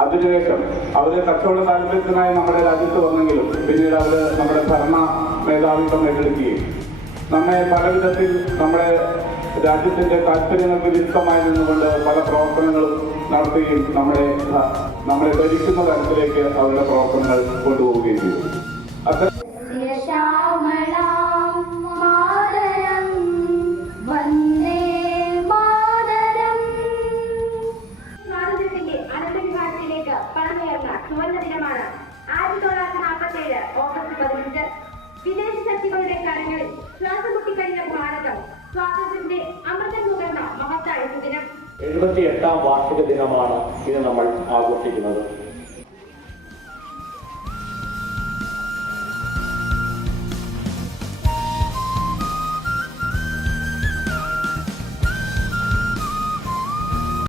അതിനുശേഷം അവർ കച്ചവട താല്പര്യത്തിനായി നമ്മുടെ രാജ്യത്ത് വന്നെങ്കിലും പിന്നീട് അവർ നമ്മുടെ ഭരണ മേധാവിത്വം ഏറ്റെടുക്കുകയും നമ്മെ പല വിധത്തിൽ നമ്മുടെ രാജ്യത്തിന്റെ താല്പര്യങ്ങൾക്ക് വിരുദ്ധമായി നിന്നുകൊണ്ട് പല പ്രവർത്തനങ്ങളും നടത്തുകയും നമ്മളെ ഭരിക്കുന്ന തരത്തിലേക്ക് അവരുടെ പ്രവർത്തനങ്ങൾ കൊണ്ടുപോവുകയും ചെയ്തു. സുവർണ്ണ ദിനമാണ് 1947 ഓഗസ്റ്റ് 15. വിദേശ ശക്തികളുടെ കരങ്ങളിൽ ശ്വാസം മുട്ടിക്കഴിഞ്ഞ ഭാരതം സ്വാതന്ത്ര്യത്തിന്റെ അമൃതം നുകർന്ന മഹത്തായ ദിനം. 78ാം വാർഷിക ദിനമാണ് ഇന്ന് നമ്മൾ ആഘോഷിക്കുന്നത്.